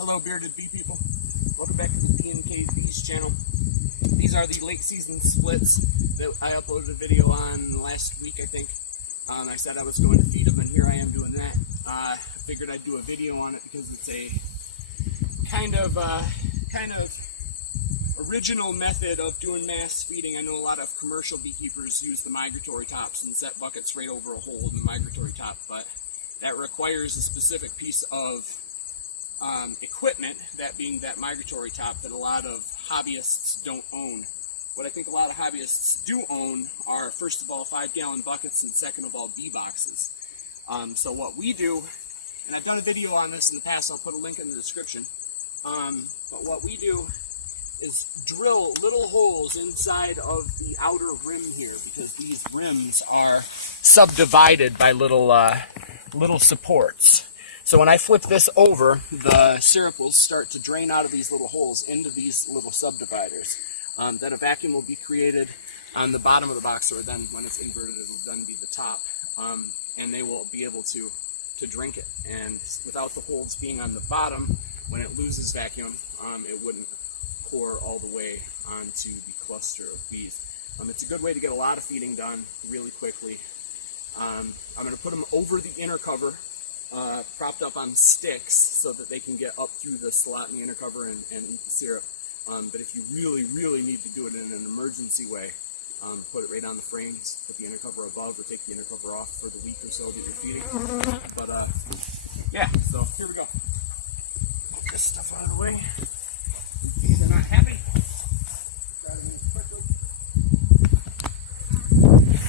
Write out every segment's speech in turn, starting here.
Hello bearded bee people, welcome back to the P&K Bees channel. These are the late season splits that I uploaded a video on last week, I think. I said I was going to feed them, and here I am doing that. I figured I'd do a video on it because it's a kind of original method of doing mass feeding. I know a lot of commercial beekeepers use the migratory tops and set buckets right over a hole in the migratory top, but that requires a specific piece of equipment, that being that migratory top, that a lot of hobbyists don't own. What I think a lot of hobbyists do own are, first of all, 5-gallon buckets, and second of all, bee boxes. So what we do, and I've done a video on this in the past, I'll put a link in the description, but what we do is drill little holes inside of the outer rim here, because these rims are subdivided by little supports. So when I flip this over, the syrup will start to drain out of these little holes into these little subdividers. Then a vacuum will be created on the bottom of the box, or then when it's inverted, it will then be the top, and they will be able to drink it. And without the holes being on the bottom, when it loses vacuum, it wouldn't pour all the way onto the cluster of bees. It's a good way to get a lot of feeding done really quickly. I'm going to put them over the inner cover, propped up on sticks so that they can get up through the slot in the inner cover and eat the syrup. But if you really need to do it in an emergency way, put it right on the frames, put the inner cover above, or take the inner cover off for the week or so that you're feeding. But yeah, so here we go. Get this stuff out of the way. Bees are not happy. Gotta move quickly.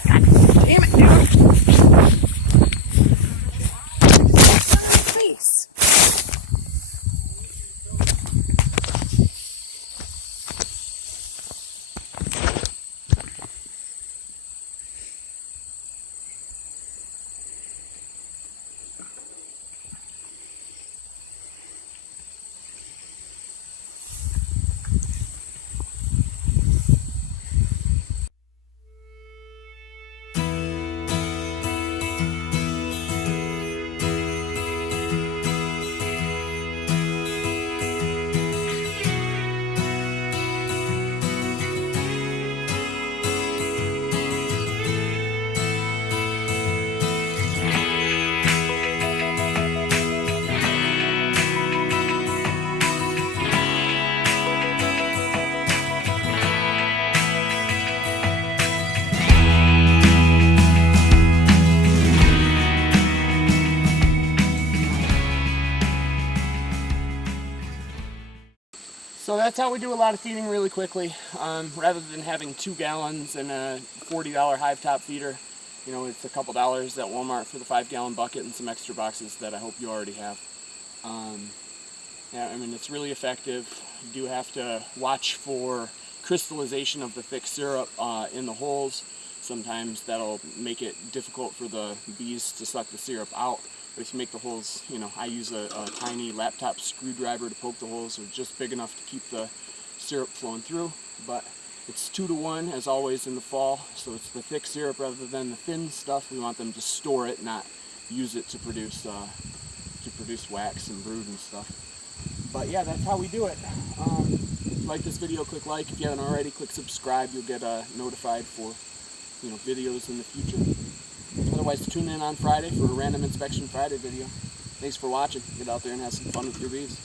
God damn it, dude! So that's how we do a lot of feeding really quickly. Rather than having 2 gallons and a $40 hive top feeder, you know, it's a couple dollars at Walmart for the 5-gallon bucket and some extra boxes that I hope you already have. Yeah, I mean, it's really effective. You do have to watch for crystallization of the thick syrup in the holes. Sometimes that'll make it difficult for the bees to suck the syrup out. But if you make the holes, you know, I use a tiny laptop screwdriver to poke the holes, so just big enough to keep the syrup flowing through. But it's 2 to 1 as always in the fall, so it's the thick syrup rather than the thin stuff. We want them to store it, not use it to produce wax and brood and stuff. But yeah, that's how we do it. If you like this video, click like. If you haven't already, click subscribe. You'll get notified for, you know, videos in the future. Otherwise, tune in on Friday for a Random Inspection Friday video. Thanks for watching. Get out there and have some fun with your bees.